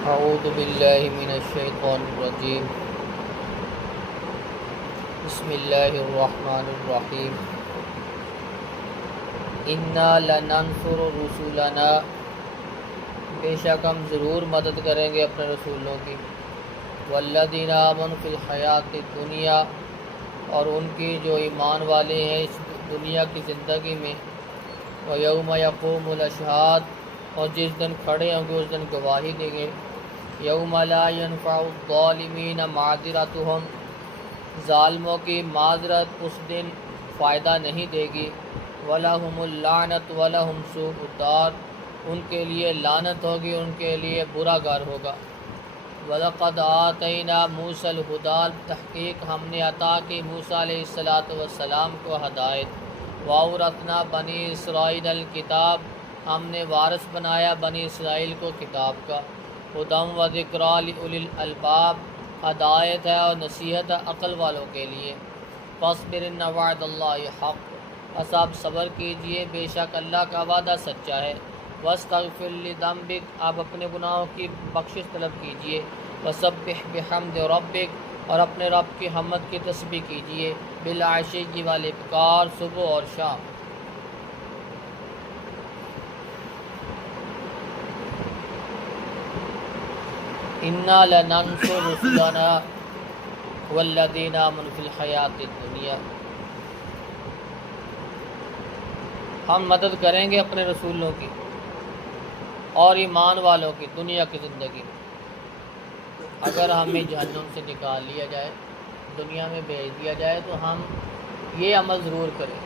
اعوذ باللہ من الشیطان الرجیم بسم اللہ الرحمن الرحیم انا لننصر رسولنا، بے شک ہم ضرور مدد کریں گے اپنے رسولوں کی، والذین آمنوا فی الحیات الدنیا، اور ان کی جو ایمان والے ہیں اس دنیا کی زندگی میں، ویوم یقوم الاشہاد، اور جس دن کھڑے ہوں گے اس دن گواہی دیں گے، یوم لا ینفع الظالمین معذرتہم، ظالموں کی معذرت اس دن فائدہ نہیں دے گی، وَلَهُمُ اللعنت وَلَهُمْ سُوءُ الدار، ان کے لیے لعنت ہوگی، ان کے لیے برا گھر ہوگا۔ وَلَقَدْ آتَيْنَا مُوسَى الْهُدَىٰ، تحقیق ہم نے عطا کی موسیٰ علیہ السلام کو ہدایت، وَأَوْرَثْنَا بَنِي إِسْرَائِيلَ الْكِتَابَ، ہم نے وارث بنایا بنی اسرائیل کو کتاب کا، ہدی وذکریٰ لِأُولِي الْأَلْبَاب، ہدایت ہے اور نصیحت ہے عقل والوں کے لیے۔ فاصبر ان وعد اللہ حق، بس آپ صبر کیجئے، بے شک اللہ کا وعدہ سچا ہے۔ واستغفر لذنبک، آپ اپنے گناہوں کی بخشش طلب کیجئے۔ وسبح بحمد ربک، اور اپنے رب کی حمد کی تسبیح کیجئے، بالعشی والابکار، صبح اور شام۔ انا لننصر رسلنا والذین آمنوا فی الحیات الدنیا، ہم مدد کریں گے اپنے رسولوں کی اور ایمان والوں کی دنیا کی زندگی میں۔ اگر ہمیں جہنم سے نکال لیا جائے، دنیا میں بھیج دیا جائے، تو ہم یہ عمل ضرور کریں،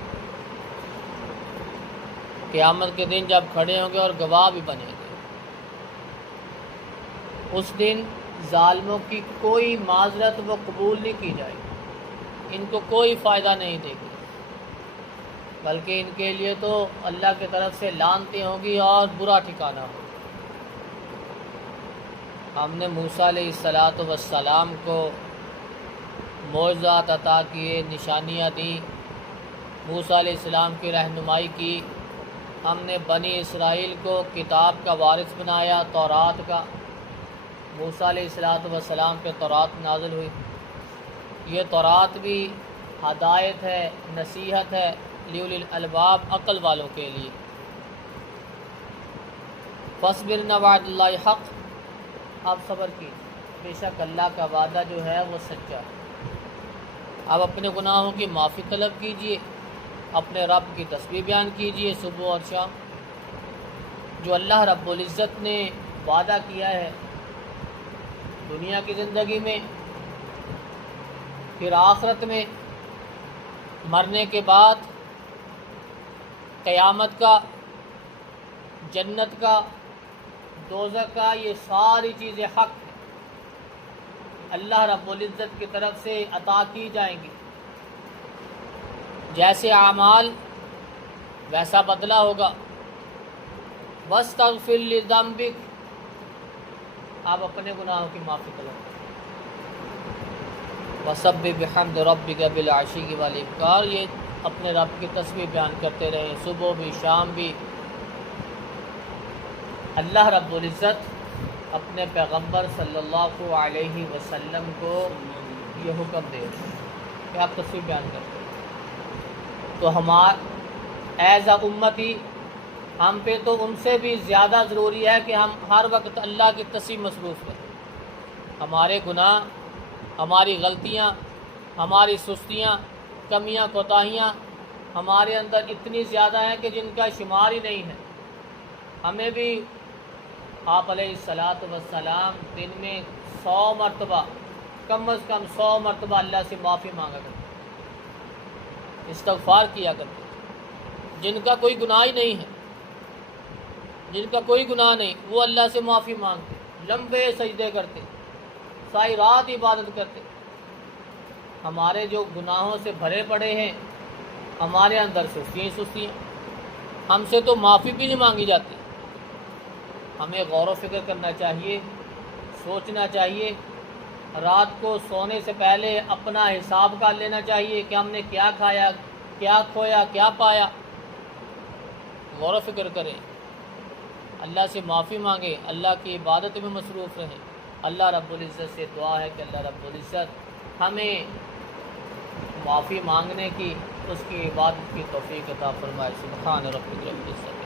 قیامت کے دن جب کھڑے ہوں گے اور گواہ بھی بنیں گے، اس دن ظالموں کی کوئی معذرت وہ قبول نہیں کی جائے گی، ان کو کوئی فائدہ نہیں دے گی، بلکہ ان کے لیے تو اللہ کی طرف سے لعنتیں ہوں گی اور برا ٹھکانہ ہوگا۔ ہم نے موسیٰ علیہ السلام کو معجزات عطا کیے، نشانیاں دیں، موسیٰ علیہ السلام کی رہنمائی کی، ہم نے بنی اسرائیل کو کتاب کا وارث بنایا، تورات کا، موسیٰ علیہ السلام پہ تورات نازل ہوئی۔ یہ تورات بھی ہدایت ہے، نصیحت ہے لیولی الالباب، عقل والوں کے لیے۔ فاصبر ان وعد اللہ حق، آپ صبر کیجیے، بے شک اللہ کا وعدہ جو ہے وہ سچا ہے۔ آپ اپنے گناہوں کی معافی طلب کیجئے، اپنے رب کی تسبیح بیان کیجئے صبح اور شام۔ جو اللہ رب العزت نے وعدہ کیا ہے دنیا کی زندگی میں، پھر آخرت میں، مرنے کے بعد، قیامت کا، جنت کا، دوزخ کا، یہ ساری چیزیں حق ہیں، اللہ رب العزت کی طرف سے عطا کی جائیں گی۔ جیسے اعمال ویسا بدلہ ہوگا۔ واستغفر لذنبک، آپ اپنے گناہوں کی معافی طلب کریں۔ وسبح بحمد ربک بالعشی والابکار، یہ اپنے رب کی تسبیح بیان کرتے رہیں، صبح بھی شام بھی۔ اللہ رب العزت اپنے پیغمبر صلی اللہ علیہ وسلم کو یہ حکم دے کہ آپ تسبیح بیان کرتے ہیں، تو ایز اے امتی ہم پہ تو ان سے بھی زیادہ ضروری ہے کہ ہم ہر وقت اللہ کی تسبیح مصروف کریں۔ ہمارے گناہ، ہماری غلطیاں، ہماری سستیاں، کمیاں، کوتاہیاں ہمارے اندر اتنی زیادہ ہیں کہ جن کا شمار ہی نہیں ہے۔ ہمیں بھی آپ علیہ السلام دن میں 100 مرتبہ، کم از کم 100 مرتبہ اللہ سے معافی مانگا کرتے، استغفار کیا کرتے، جن کا کوئی گناہ ہی نہیں ہے، جن کا کوئی گناہ نہیں، وہ اللہ سے معافی مانگتے، لمبے سجدے کرتے، ساری رات عبادت کرتے۔ ہمارے جو گناہوں سے بھرے پڑے ہیں، ہمارے اندر سستیاں، ہم سے تو معافی بھی نہیں مانگی جاتی۔ ہمیں غور و فکر کرنا چاہیے، سوچنا چاہیے، رات کو سونے سے پہلے اپنا حساب کر لینا چاہیے کہ ہم نے کیا کھایا، کیا کھویا، کیا پایا۔ غور و فکر کریں، اللہ سے معافی مانگے، اللہ کی عبادت میں مصروف رہیں۔ اللہ رب العزت سے دعا ہے کہ اللہ رب العزت ہمیں معافی مانگنے کی، اس کی عبادت کی توفیق عطا فرمائے۔ سبحان ربک رب العزت